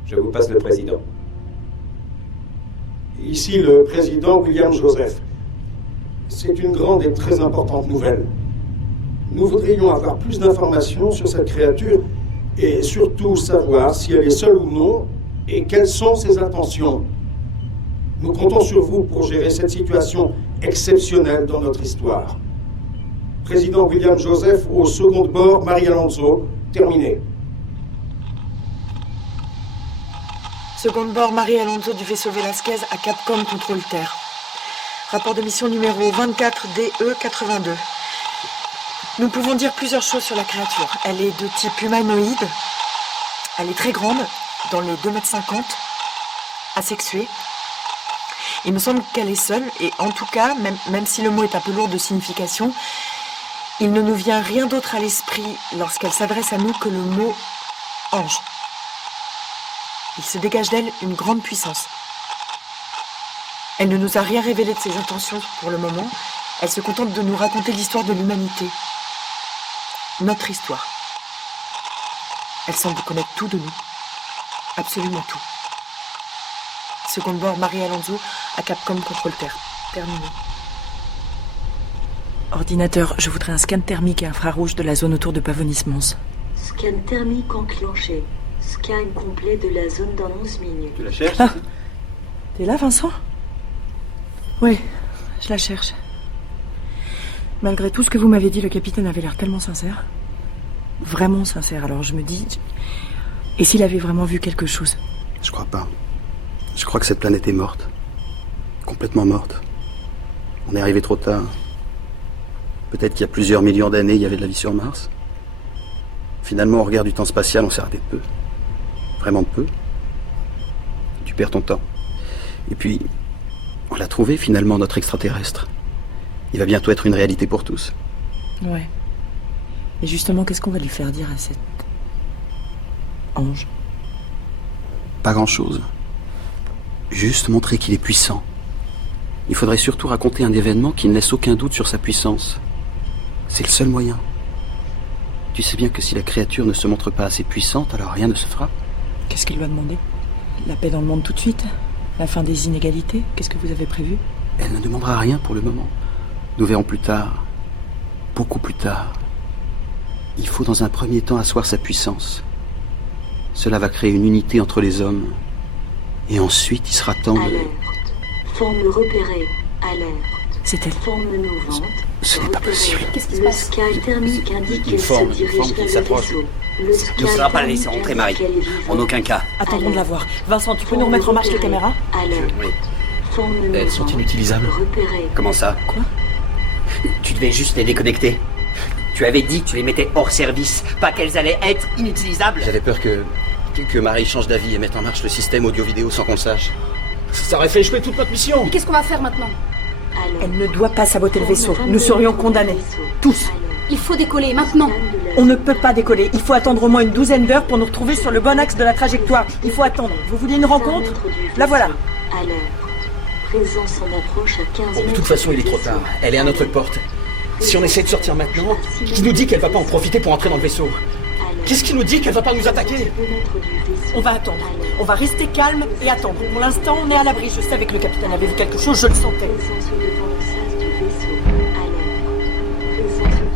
Je vous passe le président. Ici le président William Joseph. C'est une grande et très importante nouvelle. Nous voudrions avoir plus d'informations sur cette créature et surtout savoir si elle est seule ou non et quelles sont ses intentions. Nous comptons sur vous pour gérer cette situation exceptionnelle dans notre histoire. Président William Joseph au second bord, Marie Alonso, terminé. Seconde bord, Marie Alonso du vaisseau Velasquez à Capcom Contrôle Terre. Rapport de mission numéro 24DE82. Nous pouvons dire plusieurs choses sur la créature. Elle est de type humanoïde. Elle est très grande, dans les 2,50 m, asexuée. Il me semble qu'elle est seule, et en tout cas, même si le mot est un peu lourd de signification, il ne nous vient rien d'autre à l'esprit lorsqu'elle s'adresse à nous que le mot « ange ». Il se dégage d'elle une grande puissance. Elle ne nous a rien révélé de ses intentions pour le moment. Elle se contente de nous raconter l'histoire de l'humanité. Notre histoire. Elle semble connaître tout de nous. Absolument tout. Seconde bord, Marie Alonso à Capcom Contrôle Terre. Terminé. Ordinateur, je voudrais un scan thermique et infrarouge de la zone autour de Pavonis-Mons. Scan thermique enclenché. Scan complet de la zone dans 11 minutes. Tu la cherches? Ah. T'es là, Vincent? Oui, je la cherche. Malgré tout ce que vous m'avez dit, le capitaine avait l'air tellement sincère. Vraiment sincère, alors je me dis... Et s'il avait vraiment vu quelque chose? Je crois pas. Je crois que cette planète est morte. Complètement morte. On est arrivé trop tard. Peut-être qu'il y a plusieurs millions d'années, il y avait de la vie sur Mars. Finalement, au regard du temps spatial, on s'est arrêté de peu. Vraiment de peu. Tu perds ton temps. Et puis, on l'a trouvé finalement, notre extraterrestre. Il va bientôt être une réalité pour tous. Ouais. Et justement, qu'est-ce qu'on va lui faire dire à cet ange? Pas grand-chose. Juste montrer qu'il est puissant. Il faudrait surtout raconter un événement qui ne laisse aucun doute sur sa puissance. C'est le seul moyen. Tu sais bien que si la créature ne se montre pas assez puissante, alors rien ne se fera. Qu'est-ce qu'il va demander? La paix dans le monde tout de suite? La fin des inégalités? Qu'est-ce que vous avez prévu? Elle ne demandera rien pour le moment. Nous verrons plus tard. Beaucoup plus tard. Il faut dans un premier temps asseoir sa puissance. Cela va créer une unité entre les hommes. Et ensuite, il sera temps de... Alerte. Forme repérée. Alerte. C'est elle. Forme mouvante. Ce n'est pas possible. Qu'est-ce qui se Le passe? sky thermique indique qu'elle se forme dirige qui vers le s'approche. vaisseau. Le Tu ne sky seras pas la thermique laisser rentrer, indique Marie. qu'elle est vivante. En aucun cas. Attendons de la voir. Vincent, tu peux nous remettre en marche les caméras? Alerte. Oui. Forme Elles sont mouvante. inutilisables. Repérée. Comment ça? Quoi? Tu devais juste les déconnecter. Tu avais dit que tu les mettais hors service, pas qu'elles allaient être inutilisables. J'avais peur que Marie change d'avis et mette en marche le système audio-vidéo sans qu'on le sache. Ça aurait fait échouer toute notre mission. Mais qu'est-ce qu'on va faire maintenant? Elle ne doit pas saboter le vaisseau. Nous serions condamnés. Tous. Il faut décoller, maintenant. On ne peut pas décoller. Il faut attendre au moins une douzaine d'heures pour nous retrouver sur le bon axe de la trajectoire. Il faut attendre. Vous vouliez une rencontre? La voilà. Alerte. Présence en approche à 15 Bon, de mètres toute façon, du il est trop vaisseau. tard. Elle est à notre porte. Si on essaie de sortir maintenant, qui nous dit qu'elle va pas en profiter pour entrer dans le vaisseau? Qu'est-ce qui nous dit qu'elle va pas nous attaquer? On va attendre. On va rester calme et attendre. Pour l'instant, on est à l'abri. Je savais que le capitaine avait vu quelque chose, je le sentais.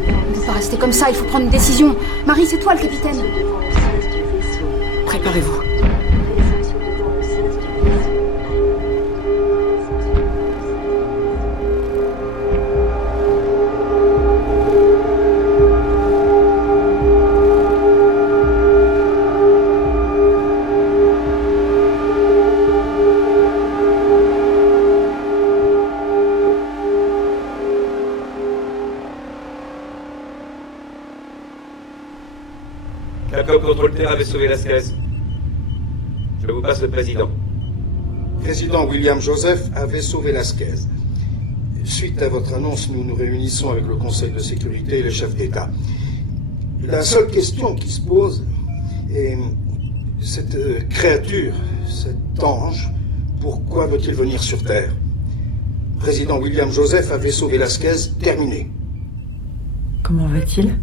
On ne peut pas rester comme ça, il faut prendre une décision. Marie, c'est toi le capitaine. Préparez-vous. Capcom Contrôle Terre avait sauvé Lasquez. Je vous passe le président. Président William Joseph avait sauvé Lasquez. Suite à votre annonce, nous nous réunissons avec le Conseil de sécurité et le chef d'État. La seule question qui se pose est cette créature, cet ange, pourquoi veut-il venir sur Terre? Président William Joseph avait sauvé Lasquez, terminé. Comment va-t-il?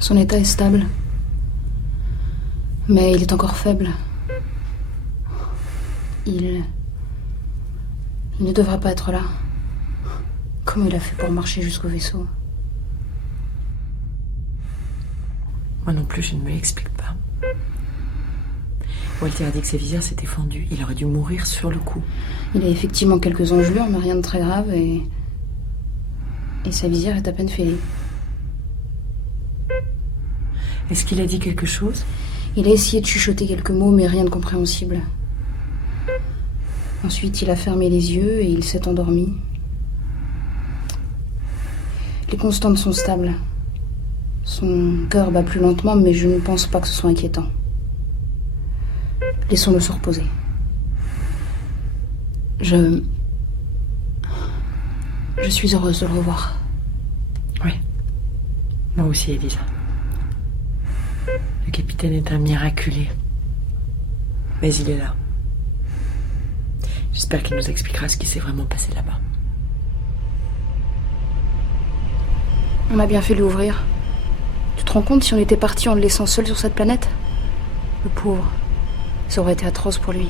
Son état est stable. Mais il est encore faible. Il ne devrait pas être là. Comment il a fait pour marcher jusqu'au vaisseau? Moi non plus, je ne me l'explique pas. Walter a dit que ses visières s'étaient fendues. Il aurait dû mourir sur le coup. Il a effectivement quelques engelures, mais rien de très grave, et sa visière est à peine fêlée. Est-ce qu'il a dit quelque chose? Il a essayé de chuchoter quelques mots, mais rien de compréhensible. Ensuite, il a fermé les yeux et il s'est endormi. Les constantes sont stables. Son cœur bat plus lentement, mais je ne pense pas que ce soit inquiétant. Laissons-le se reposer. Je suis heureuse de le revoir. Oui. Moi aussi, Elisa. Le capitaine est un miraculé. Mais il est là. J'espère qu'il nous expliquera ce qui s'est vraiment passé là-bas. On a bien fait de l'ouvrir. Tu te rends compte si on était parti en le laissant seul sur cette planète? Le pauvre. Ça aurait été atroce pour lui.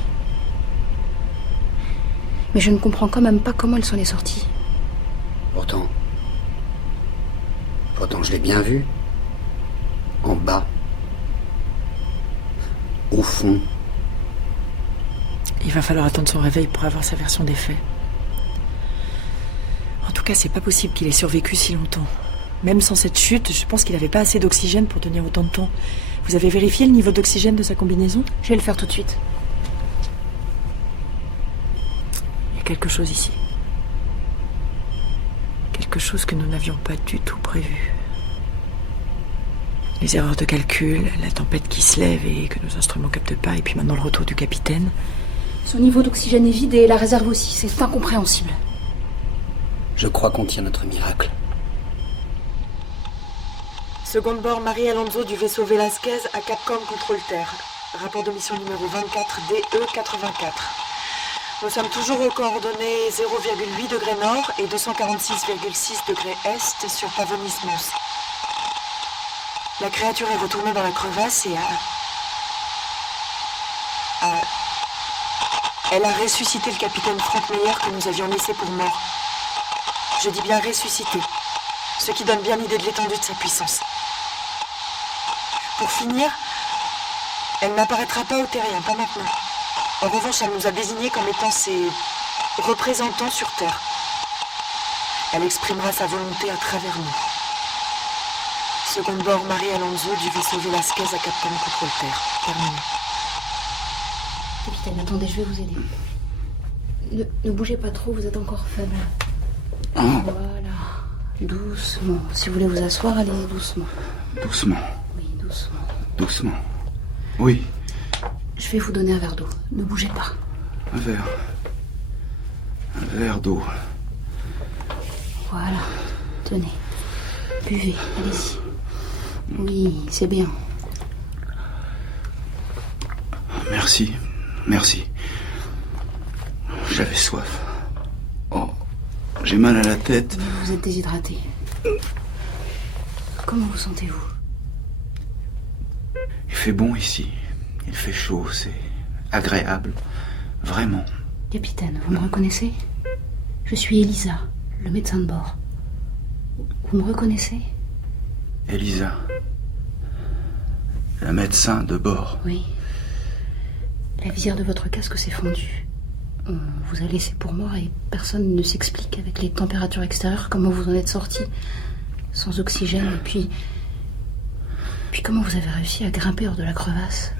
Mais je ne comprends quand même pas comment il s'en est sorti. Pourtant, je l'ai bien vu. En bas. Au fond. Il va falloir attendre son réveil pour avoir sa version des faits. En tout cas, c'est pas possible qu'il ait survécu si longtemps. Même sans cette chute, je pense qu'il n'avait pas assez d'oxygène pour tenir autant de temps. Vous avez vérifié le niveau d'oxygène de sa combinaison? Je vais le faire tout de suite. Il y a quelque chose ici. Quelque quelque chose que nous n'avions pas du tout prévu. Les erreurs de calcul, la tempête qui se lève et que nos instruments captent pas, et puis maintenant le retour du capitaine. Son niveau d'oxygène est vide et la réserve aussi, c'est incompréhensible. Je crois qu'on tient notre miracle. Seconde bord Marie Alonso du vaisseau Velasquez à Capcom Contrôle Terre. Rapport de mission numéro 24 DE84. Nous sommes toujours aux coordonnées 0,8 degrés nord et 246,6 degrés est sur Pavonismos. La créature est retournée dans la crevasse et elle a ressuscité le capitaine Frank Meyer que nous avions laissé pour mort. Je dis bien ressuscité, ce qui donne bien l'idée de l'étendue de sa puissance. Pour finir, elle n'apparaîtra pas aux terriens, pas maintenant. En revanche, elle nous a désignés comme étant ses représentants sur Terre. Elle exprimera sa volonté à travers nous. Seconde bord Marie Alonso du vaisseau Velasquez à Capcom Contrôle Terre. Terminé. Capitaine, attendez, je vais vous aider. Ne bougez pas trop, vous êtes encore faible. Voilà. Doucement. Si vous voulez vous asseoir, allez doucement. Doucement. Oui, doucement. Doucement. Oui. Je vais vous donner un verre d'eau. Ne bougez pas. Un verre d'eau. Voilà. Tenez. Buvez, allez-y. Oui, c'est bien. Merci. Merci. J'avais soif. Oh, j'ai mal à la tête. Vous êtes déshydraté. Comment vous sentez-vous? Il fait bon ici. Il fait chaud, c'est agréable. Vraiment. Capitaine, vous me reconnaissez? Je suis Elisa, le médecin de bord. Vous me reconnaissez? Elisa. La médecin de bord. Oui. La visière de votre casque s'est fondue. On vous a laissé pour mort et personne ne s'explique avec les températures extérieures comment vous en êtes sorti. Sans oxygène et puis comment vous avez réussi à grimper hors de la crevasse?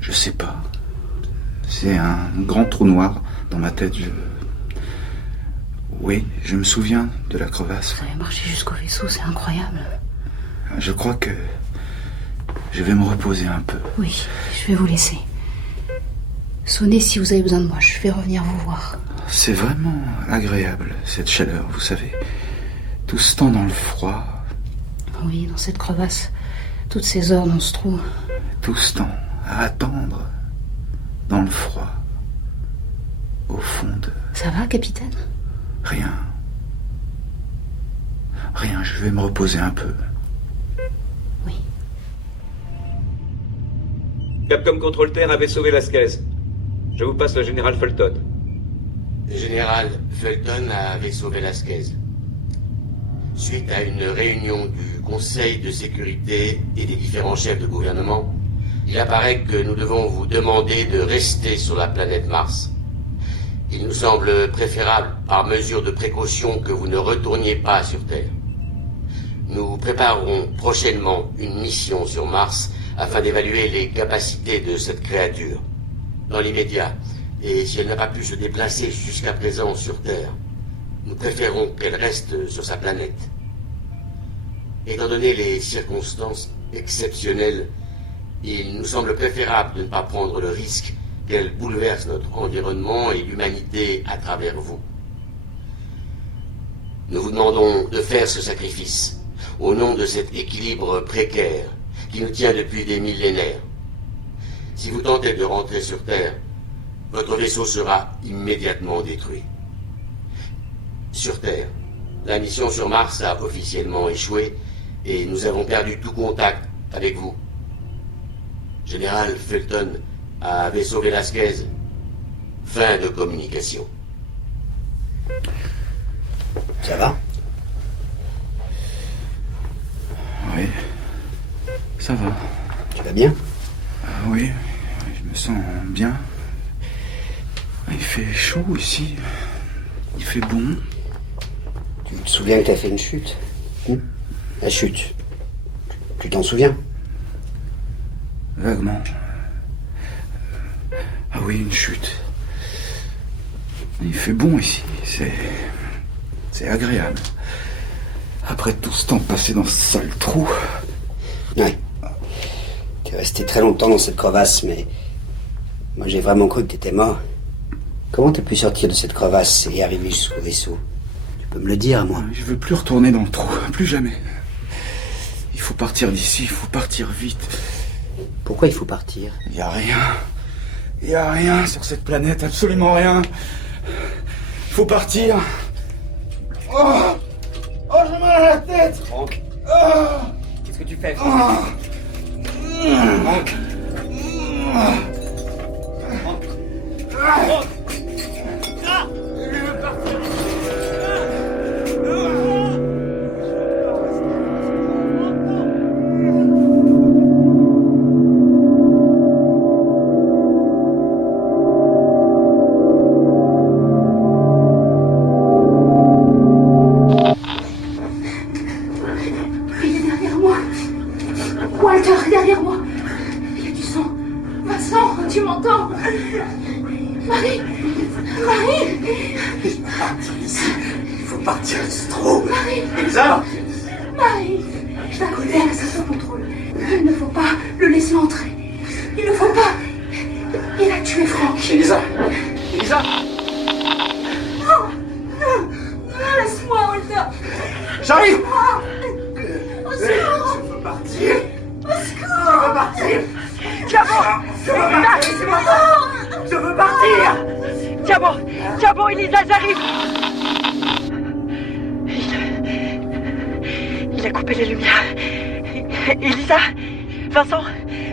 Je sais pas. C'est un grand trou noir dans ma tête. Oui, je me souviens de la crevasse. Vous avez marché jusqu'au vaisseau, c'est incroyable. Je crois que je vais me reposer un peu. Oui, je vais vous laisser. Sonnez si vous avez besoin de moi, je vais revenir vous voir. C'est vraiment agréable, cette chaleur, vous savez. Tout ce temps dans le froid. Oui, dans cette crevasse. Toutes ces heures dans ce trou. Tout ce temps à attendre. Dans le froid. Au fond de... Ça va, capitaine? Rien. Rien, je vais me reposer un peu. Oui. Capcom Contrôle Terre à vaisseau Velasquez. Je vous passe le général Fulton. Général Fulton à vaisseau Velasquez. Suite à une réunion du Conseil de sécurité et des différents chefs de gouvernement, il apparaît que nous devons vous demander de rester sur la planète Mars. Il nous semble préférable, par mesure de précaution, que vous ne retourniez pas sur Terre. Nous préparerons prochainement une mission sur Mars afin d'évaluer les capacités de cette créature. Dans l'immédiat, et si elle n'a pas pu se déplacer jusqu'à présent sur Terre, nous préférons qu'elle reste sur sa planète. Étant donné les circonstances exceptionnelles, il nous semble préférable de ne pas prendre le risque qu'elle bouleverse notre environnement et l'humanité à travers vous. Nous vous demandons de faire ce sacrifice au nom de cet équilibre précaire qui nous tient depuis des millénaires. Si vous tentez de rentrer sur Terre, votre vaisseau sera immédiatement détruit. Sur Terre, la mission sur Mars a officiellement échoué et nous avons perdu tout contact avec vous. Général Fulton à vaisseau Velasquez, fin de communication. Ça va? Oui, ça va. Tu vas bien? Oui, je me sens bien. Il fait chaud ici. Il fait bon. Tu te souviens que t'as fait une chute? La chute. Tu t'en souviens? Vaguement. Ah oui, une chute. Il fait bon ici, c'est agréable. Après tout ce temps passé dans ce sale trou. Ouais. T'es resté très longtemps dans cette crevasse, mais... Moi, j'ai vraiment cru que t'étais mort. Comment t'as pu sortir de cette crevasse et arriver jusqu'au vaisseau? Tu peux me le dire, moi? Je veux plus retourner dans le trou, plus jamais. Il faut partir d'ici, il faut partir vite. Pourquoi il faut partir? Il y a rien sur cette planète, absolument rien. Il faut partir. Oh, j'ai mal à la tête. Franck. Qu'est-ce que tu fais, Franck? Franck.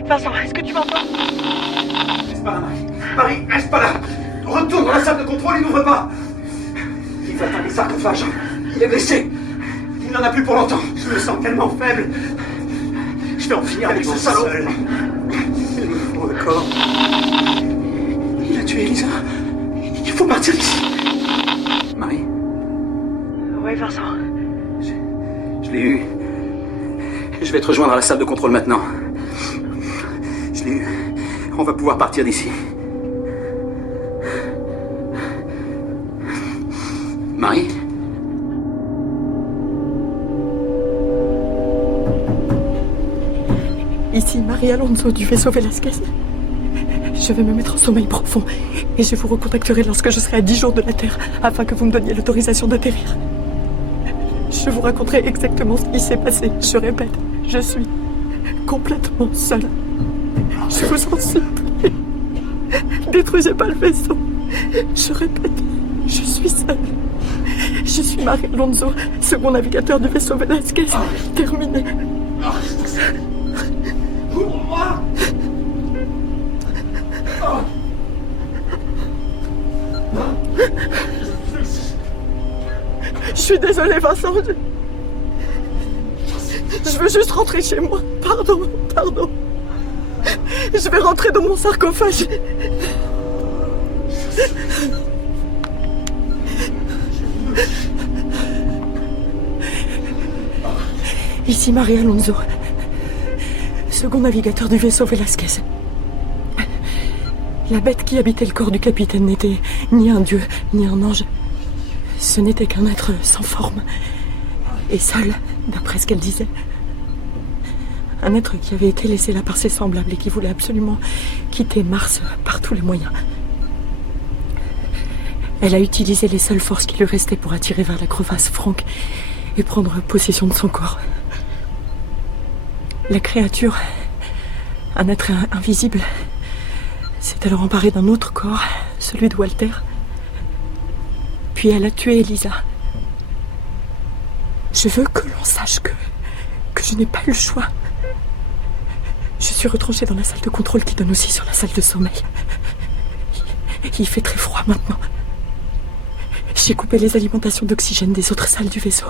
Vincent, est-ce que tu m'entends? Reste pas là, Marie, reste pas là. Retourne dans la salle de contrôle et n'ouvre pas. Il va atteindre les sarcophages. Il est blessé. Il n'en a plus pour longtemps. Je me sens tellement faible. Je vais en finir avec ce salaud. Il me faut un corps. Il a tué Elisa. Il faut partir d'ici. Marie? Oui, Vincent. Je l'ai eu. Je vais te rejoindre à la salle de contrôle maintenant. Je l'ai eu. On va pouvoir partir d'ici. Marie? Ici Marie Alonso du vaisseau Velasquez. Je vais me mettre en sommeil profond et je vous recontacterai lorsque je serai à 10 jours de la Terre afin que vous me donniez l'autorisation d'atterrir. Je vous raconterai exactement ce qui s'est passé. Je répète, je suis complètement seule. Je vous en supplie. Détruisez pas le vaisseau. Je répète, je suis seule. Je suis Marie Alonso, second navigateur du vaisseau Velasquez. Terminé. Ouvre-moi! Je suis désolée, Vincent. Je veux juste rentrer chez moi. Pardon. Je vais rentrer dans mon sarcophage. Ici Marie Alonso, second navigateur du vaisseau Velasquez. La bête qui habitait le corps du capitaine n'était ni un dieu, ni un ange. Ce n'était qu'un être sans forme et seul, d'après ce qu'elle disait. Un être qui avait été laissé là par ses semblables et qui voulait absolument quitter Mars par tous les moyens. Elle a utilisé les seules forces qui lui restaient pour attirer vers la crevasse Franck et prendre possession de son corps. La créature, un être invisible, s'est alors emparée d'un autre corps, celui de Walter. Puis elle a tué Elisa. Je veux que l'on sache que je n'ai pas eu le choix. Je suis retranchée dans la salle de contrôle qui donne aussi sur la salle de sommeil. Il fait très froid maintenant. J'ai coupé les alimentations d'oxygène des autres salles du vaisseau.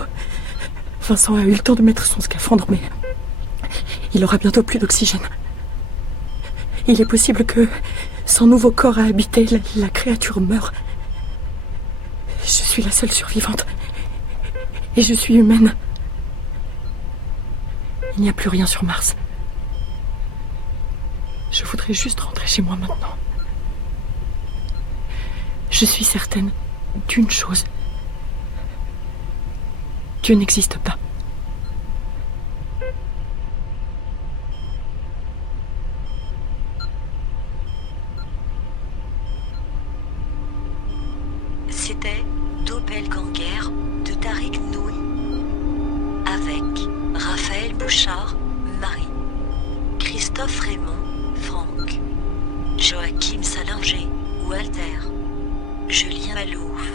Vincent a eu le temps de mettre son scaphandre, mais il aura bientôt plus d'oxygène. Il est possible que, sans nouveau corps à habiter, la créature meure. Je suis la seule survivante. Et je suis humaine. Il n'y a plus rien sur Mars. Je voudrais juste rentrer chez moi maintenant. Je suis certaine d'une chose. Dieu n'existe pas. C'était Doppelganger de Tariq Nouri. Avec Raphaël Bouchard, Marie. Christophe Raymond, Franck. Joachim Salinger, Walter. Julien Malouf,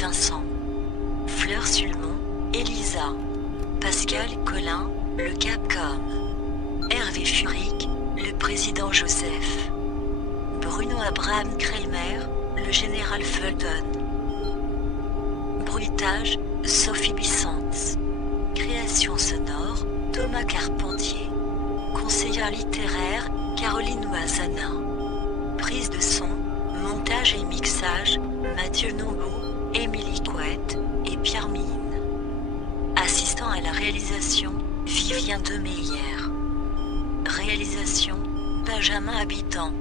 Vincent. Fleur Sulmon, Elisa. Pascal Collin, le Capcom. Hervé Furic, le président Joseph. Bruno Abraham Kremer, le général Fulton. Bruitage, Sophie Bissantz. Création sonore, Thomas Carpentier. Conseillère littéraire, Caroline Ouazana. Prise de son, montage et mixage, Mathieu Nongo, Émilie Couette et Pierre Mine. Assistant à la réalisation, Vivien Demeyer. Réalisation, Benjamin Habitant.